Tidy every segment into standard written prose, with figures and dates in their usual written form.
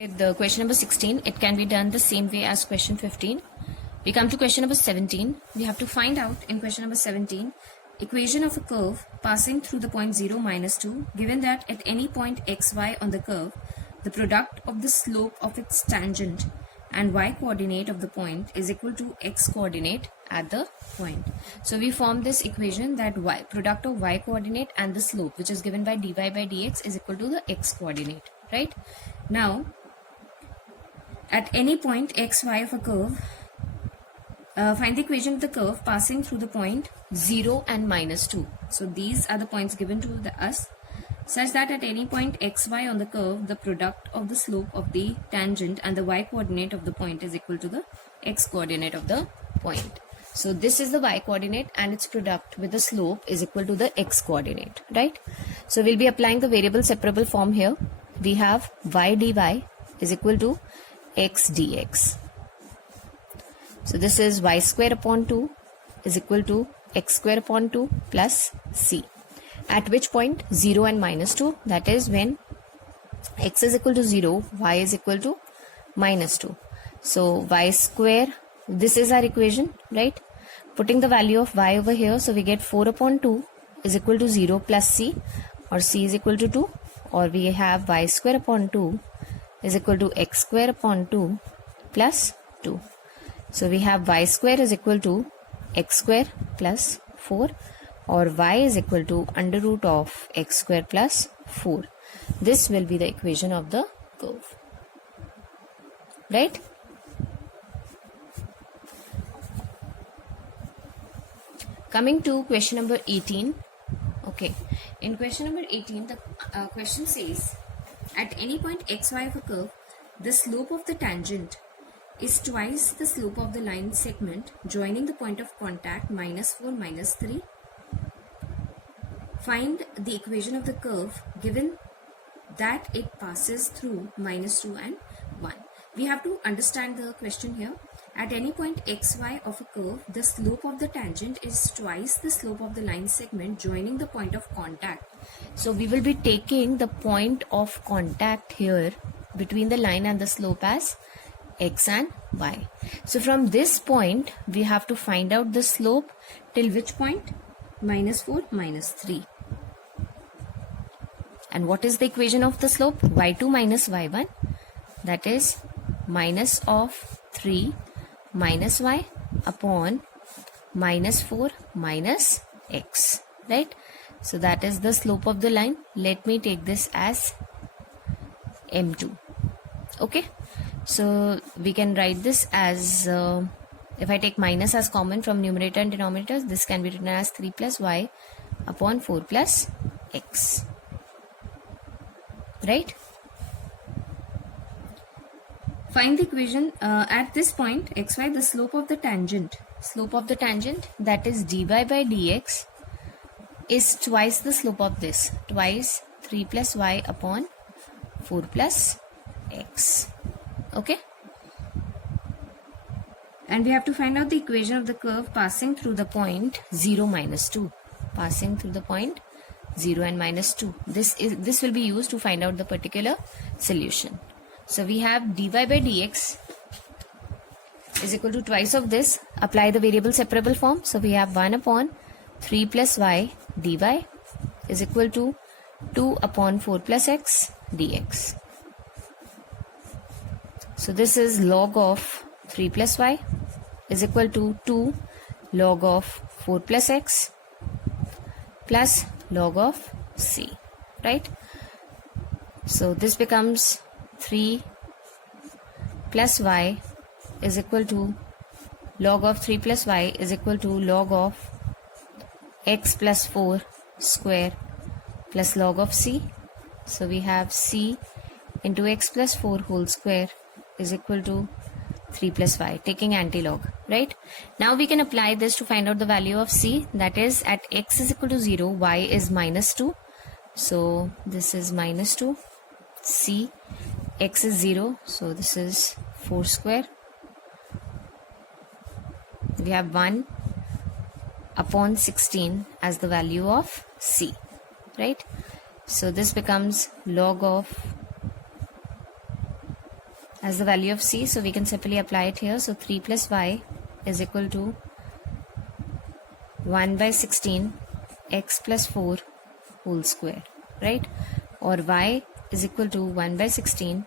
With the question number 16, it can be done the same way as question 15. We come to question number 17. We have to find out in question number 17 equation of a curve passing through the point 0, -2, given that at any point xy on the curve, the product of the slope of its tangent and y coordinate of the point is equal to x coordinate at the point. So we form this equation that y product of y coordinate and the slope, which is given by dy by dx, is equal to the x coordinate, right? Now at any point xy of a curve, find the equation of the curve passing through the point 0 and -2. So these are the points given to us, such that at any point xy on the curve, the product of the slope of the tangent and the y coordinate of the point is equal to the x coordinate of the point. So this is the y coordinate and its product with the slope is equal to the x coordinate, right? So we'll be applying the variable separable form here. We have y dy is equal to x dx. So this is y square upon 2 is equal to x square upon 2 plus c. At which point 0 and -2, that is when x is equal to 0, y is equal to -2. So y square, this is our equation, right? Putting the value of y over here, so we get 4 upon 2 is equal to 0 plus c, or c is equal to 2, or we have y square upon 2 is equal to x square upon 2 plus 2. So we have y square is equal to x square plus 4, or y is equal to under root of x square plus 4. This will be the equation of the curve, right? Coming to question number 18. Okay, in question number 18, the question says, at any point xy of a curve, the slope of the tangent is twice the slope of the line segment joining the point of contact -4, -3. Find the equation of the curve given that it passes through -2 and 1. We have to understand the question here. At any point xy of a curve, the slope of the tangent is twice the slope of the line segment joining the point of contact. So we will be taking the point of contact here between the line and the slope as x and y. So from this point, we have to find out the slope till which point? -4, -3. And what is the equation of the slope? y2 minus y1, that is minus of 3 minus y upon -4 minus x, right? So that is the slope of the line. Let me take this as m2. Okay, so we can write this as if I take minus as common from numerator and denominator, this can be written as 3 plus y upon 4 plus x, right? Find the equation at this point xy, the slope of the tangent, that is dy by dx, is twice the slope of this, twice 3 plus y upon 4 plus x. Okay, and we have to find out the equation of the curve passing through the point 0, -2, passing through the point 0 and -2. This will be used to find out the particular solution. So we have dy by dx is equal to twice of this. Apply the variable separable form. So we have 1 upon 3 plus y dy is equal to 2 upon 4 plus x dx. So this is log of 3 plus y is equal to 2 log of 4 plus x plus log of c, right? So this becomes 3 plus y is equal to log of 3 plus y is equal to log of x plus 4 square plus log of c. So we have c into x plus 4 whole square is equal to 3 plus y, taking anti-log, right? Now we can apply this to find out the value of c, that is at x is equal to 0, y is -2. So this is -2, c, x is 0, so this is 4 square. We have 1 upon 16 as the value of c, right? So this becomes log of as the value of c, so we can simply apply it here. So 3 plus y is equal to 1 by 16 x plus 4 whole square, right? Or y is equal to 1 by 16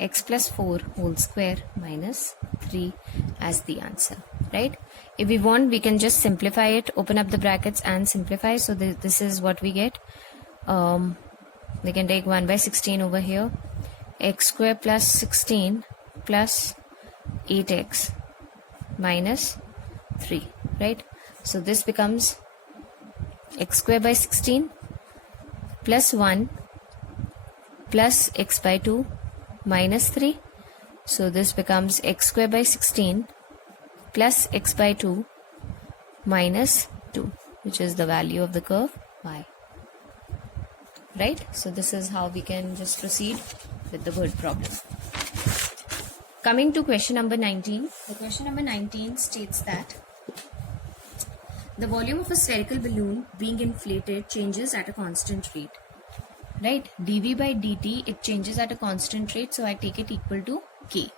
x plus 4 whole square minus 3 as the answer, right? If we want, we can just simplify it, open up the brackets and simplify. So this is what we get. We can take 1 by 16 over here, x square plus 16 plus 8x minus 3, right? So this becomes x square by 16 plus 1 plus x by 2 minus 3. So this becomes x square by 16 plus x by 2 minus 2, which is the value of the curve y. Right? So this is how we can just proceed with the word problem. Coming to question number 19. The question number 19 states that the volume of a spherical balloon being inflated changes at a constant rate. Right? dV by dt, it changes at a constant rate, so I take it equal to k.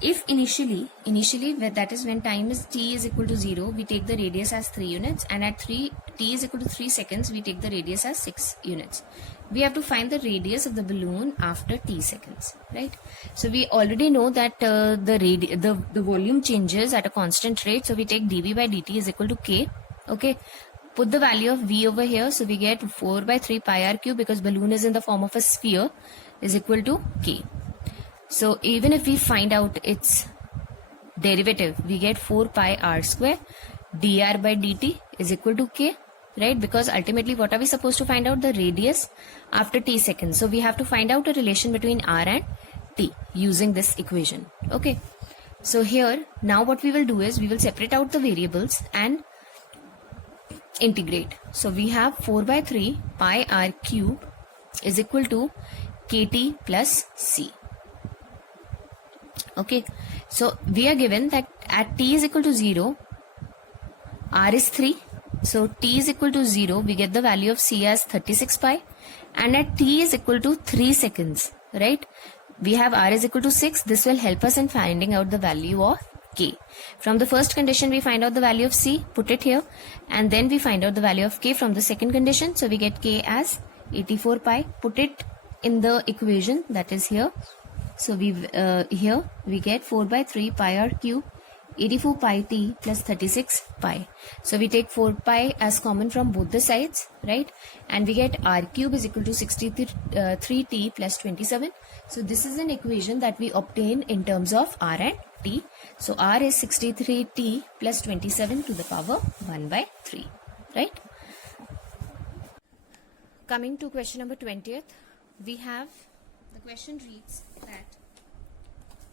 If initially that is when time is t is equal to 0, we take the radius as 3 units, and at t is equal to 3 seconds, we take the radius as 6 units. We have to find the radius of the balloon after t seconds, right? So we already know that the volume changes at a constant rate, so we take dV by dt is equal to k. Okay, put the value of v over here, so we get 4 by 3 pi r cube, because balloon is in the form of a sphere, is equal to k. So even if we find out its derivative, we get 4 pi r square dr by dt is equal to k, right? Because ultimately what are we supposed to find out? The radius after t seconds. So we have to find out a relation between r and t using this equation. Okay. So here, now what we will do is, we will separate out the variables and integrate. So we have 4 by 3 pi r cube is equal to kt plus c. Okay, so we are given that at t is equal to 0, r is 3. So t is equal to 0, we get the value of c as 36 pi. And at t is equal to 3 seconds, right? We have r is equal to 6. This will help us in finding out the value of k. From the first condition, we find out the value of c, put it here. And then we find out the value of k from the second condition. So we get k as 84 pi. Put it in the equation that is here. So here we get 4 by 3 pi r cube, 84 pi t plus 36 pi. So we take 4 pi as common from both the sides, right? And we get r cube is equal to 63 t plus 27. So this is an equation that we obtain in terms of r and t. So r is 63 t plus 27 to the power 1 by 3, right? Coming to question number 20th, we have, the question reads that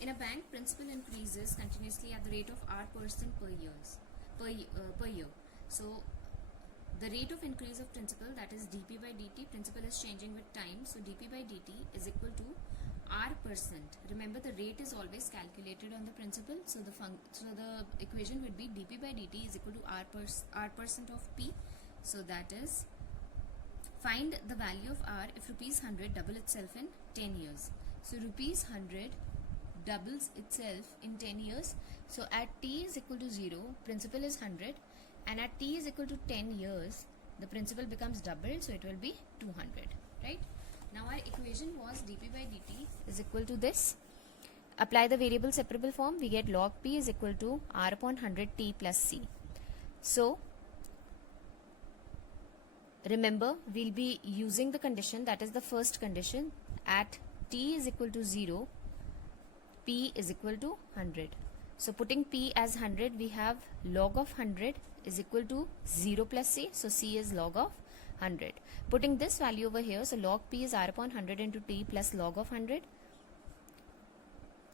in a bank, principal increases continuously at the rate of r% per year. So the rate of increase of principal, that is dp by dt, principal is changing with time, so dp by dt is equal to r%. Remember, the rate is always calculated on the principal, so the equation would be dp by dt is equal to r% of p. So that is, find the value of r if rupees 100 double itself in 10 years. So rupees 100 doubles itself in 10 years. So at t is equal to 0, principal is 100, and at t is equal to 10 years, the principal becomes doubled, so it will be 200, right? Now our equation was dp by dt is equal to this. Apply the variable separable form, we get log p is equal to r upon 100 t plus c. So remember, we'll be using the condition, that is the first condition, at t is equal to 0, p is equal to 100. So putting p as 100, we have log of 100 is equal to 0 plus c, so c is log of 100. Putting this value over here, so log p is r upon 100 into t plus log of 100.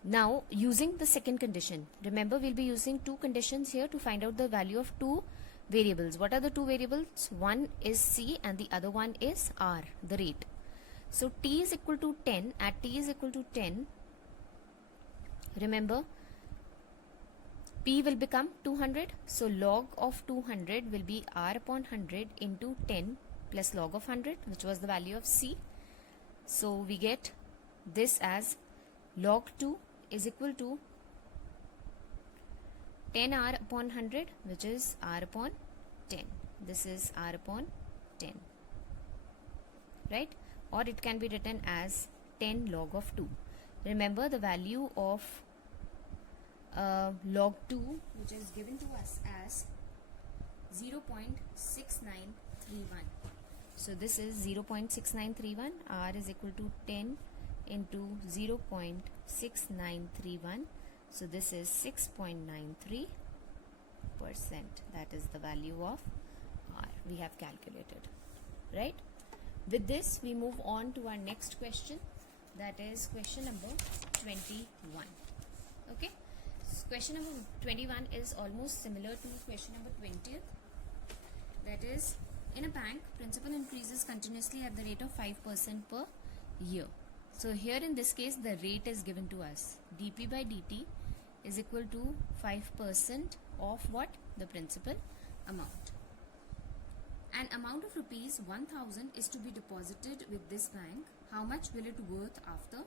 Now using the second condition, remember we'll be using two conditions here to find out the value of two variables. What are the two variables? One is c and the other one is r, the rate. So t is equal to 10, at t is equal to 10, remember p will become 200, so log of 200 will be r upon 100 into 10 plus log of 100, which was the value of c. So we get this as log 2 is equal to 10 r upon 100, which is r upon 10. This is r upon 10, right? Or it can be written as 10 log of 2. Remember the value of log 2, which is given to us as 0.6931. So this is 0.6931. R is equal to 10 into 0.6931. So this is 6.93%. That is the value of R we have calculated, right? With this, we move on to our next question. That is question number 21. Okay. So question number 21 is almost similar to question number 20th. That is, in a bank, principal increases continuously at the rate of 5% per year. So here in this case, the rate is given to us. dp by dt is equal to 5% of what? The principal amount. An amount of rupees 1000 is to be deposited with this bank. How much will it worth after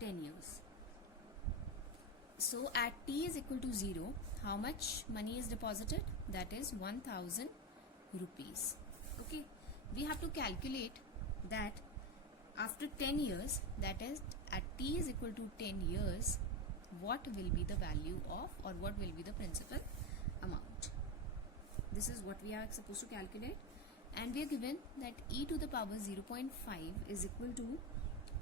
10 years? So at t is equal to 0, how much money is deposited? That is 1000 rupees. Okay, we have to calculate that after 10 years, that is at t is equal to 10 years, what will be the value of, or what will be the principal amount. This is what we are supposed to calculate, and we are given that e to the power 0.5 is equal to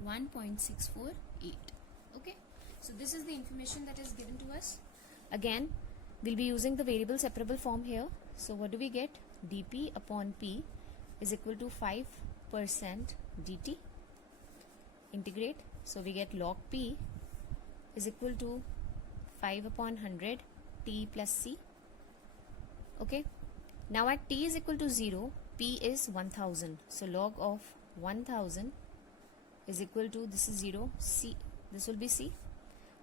1.648. Okay, so this is the information that is given to us. Again, we'll be using the variable separable form here. So what do we get? dp upon p is equal to 5% dt. Integrate. So we get log p is equal to 5 upon 100 t plus c. Okay. Now at t is equal to 0, p is 1000. So log of 1000 is equal to, this is 0, c. This will be c.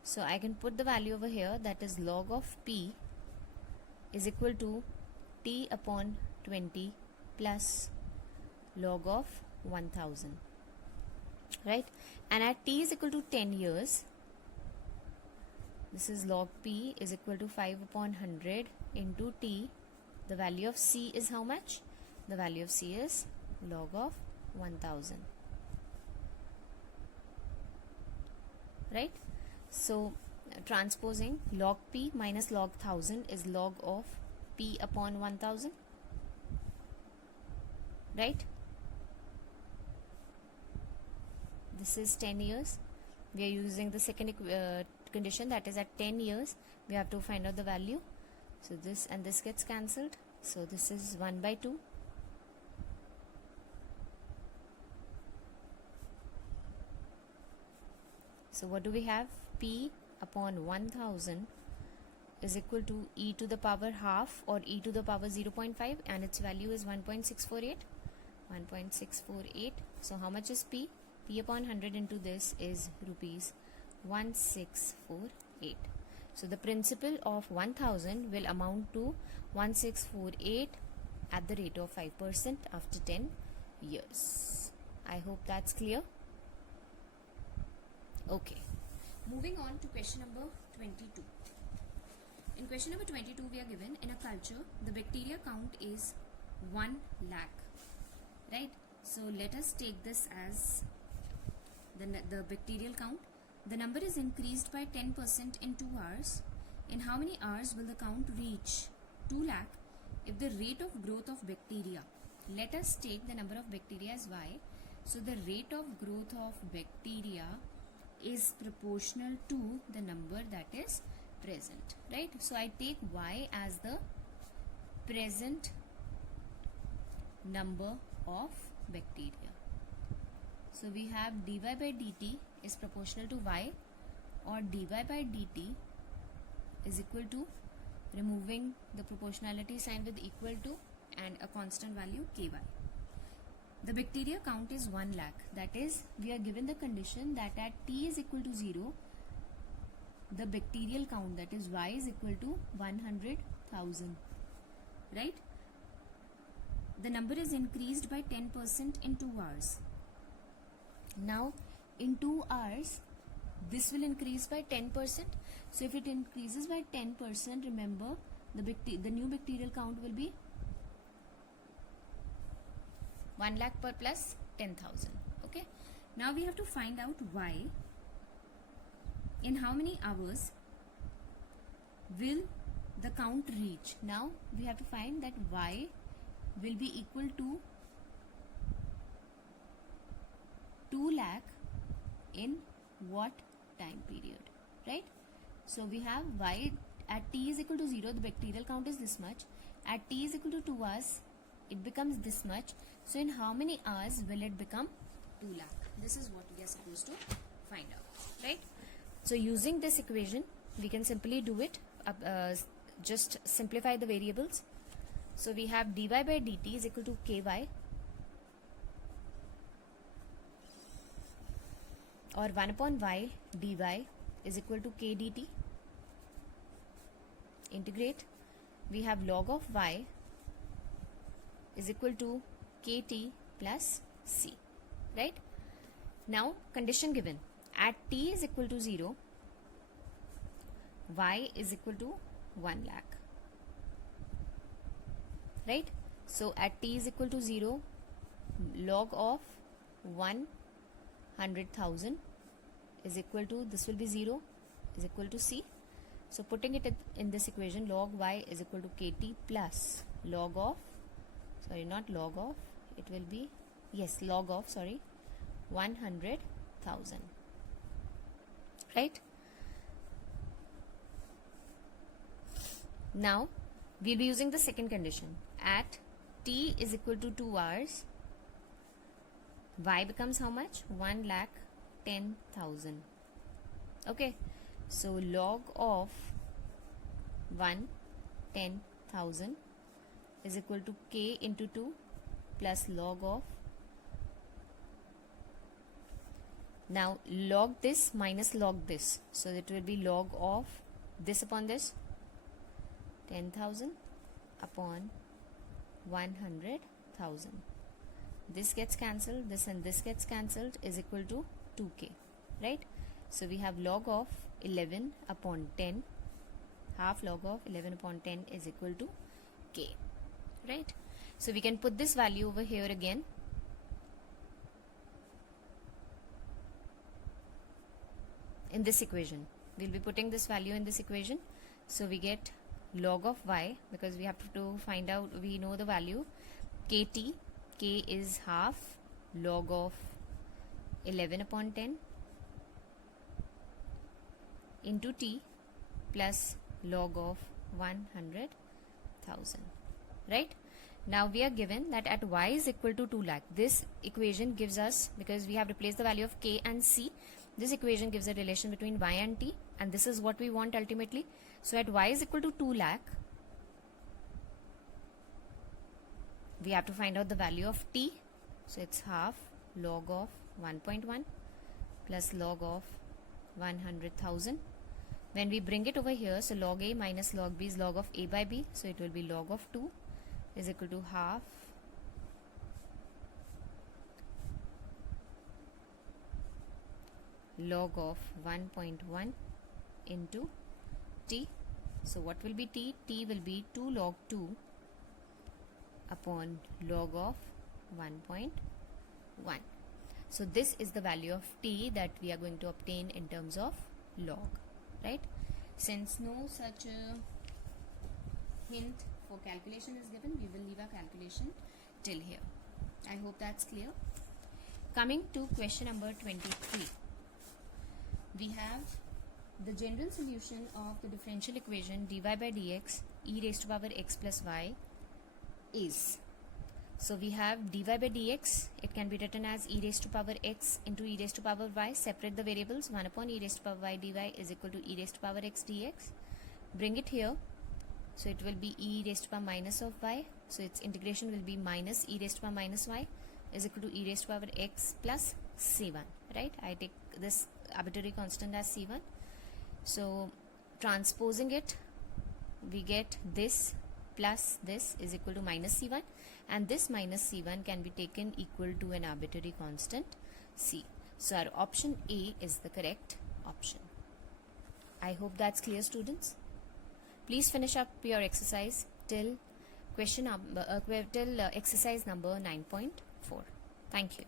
So I can put the value over here, that is log of p is equal to t upon 20 plus log of 1000. Right? And at t is equal to 10 years, this is log p is equal to 5 upon 100 into t. The value of c is how much? The value of c is log of 1000. Right? So transposing, log p minus log 1000 is log of p upon 1000. Right? This is 10 years. We are using the second condition, that is at 10 years we have to find out the value. So this and this gets cancelled. So this is 1 by 2. So what do we have? P upon 1000 is equal to e to the power half or e to the power 0.5, and its value is 1.648. 1.648. So how much is p? P upon 100 into this is rupees 1648. So the principal of 1000 will amount to 1648 at the rate of 5% after 10 years. I hope that's clear. Okay. Moving on to question number 22. In question number 22, we are given, in a culture, the bacteria count is 1 lakh. Right? So let us take this as the bacterial count. The number is increased by 10% in 2 hours. In how many hours will the count reach 2 lakh if the rate of growth of bacteria, let us take the number of bacteria as y. So the rate of growth of bacteria is proportional to the number that is present, right? So I take y as the present number of bacteria. So we have dy by dt is proportional to y, or dy by dt is equal to, removing the proportionality sign with equal to and a constant value ky. The bacteria count is 1 lakh. That is, we are given the condition that at t is equal to 0, the bacterial count, that is y, is equal to 100,000. Right? The number is increased by 10% in 2 hours. Now in 2 hours this will increase by 10%. So if it increases by 10%, remember the new bacterial count will be 1 lakh per plus 10,000. Okay. Now we have to find out y. In how many hours will the count reach? Now we have to find that y will be equal to 2 lakh in what time period, right? So we have y at t is equal to 0, the bacterial count is this much. At t is equal to 2 hours, it becomes this much. So in how many hours will it become 2 lakh? This is what we are supposed to find out, right? So using this equation, we can simply do it. Just simplify the variables. So we have dy by dt is equal to ky, or 1 upon y dy is equal to k dt. Integrate. We have log of y is equal to kt plus c, right? Now condition given, at t is equal to 0, y is equal to 1 lakh, right? So at t is equal to 0, log of 100,000 is equal to, this will be 0, is equal to c. So putting it in this equation, log y is equal to kt plus log of, sorry, not log of, it will be, yes, log of, sorry, 100,000, right? Now we'll be using the second condition. At t is equal to 2 hours, y becomes how much? 1,10,000. Okay, so log of 1,10,000 is equal to k into 2 plus log of, now log this minus log this, so it will be log of this upon this, 10,000 upon 100,000. This gets cancelled, this and this gets cancelled, is equal to 2k, right? So we have log of 11 upon 10, half log of 11 upon 10 is equal to k, right? So we can put this value over here again. In this equation, we'll be putting this value in this equation. So we get log of y, because we have to find out, we know the value kt, k is half log of 11 upon 10 into t plus log of 100,000, right? Now we are given that at y is equal to 2 lakh. This equation gives us, because we have replaced the value of k and c, this equation gives a relation between y and t, and this is what we want ultimately. So at y is equal to 2 lakh, we have to find out the value of t. So it's half log of 1.1 plus log of 100,000. When we bring it over here, so log a minus log b is log of a by b, so it will be log of 2 is equal to half log of 1.1 into t. So what will be t? T will be 2 log 2 upon log of 1.1. So this is the value of t that we are going to obtain in terms of log, right? Since no such hint for calculation is given, we will leave our calculation till here. I hope that's clear. Coming to question number 23. We have the general solution of the differential equation dy by dx e raised to power x plus y is. So we have dy by dx, it can be written as e raised to power x into e raised to power y. Separate the variables, 1 upon e raised to power y dy is equal to e raised to power x dx. Bring it here, so it will be e raised to power minus of y, so its integration will be minus e raised to power minus y is equal to e raised to power x plus c1, right? I take this arbitrary constant as c1. So transposing it, we get this plus this is equal to minus c1, and this minus c1 can be taken equal to an arbitrary constant c. So our option A is the correct option. I hope that's clear, students. Please finish up your exercise till exercise number 9.4. Thank you.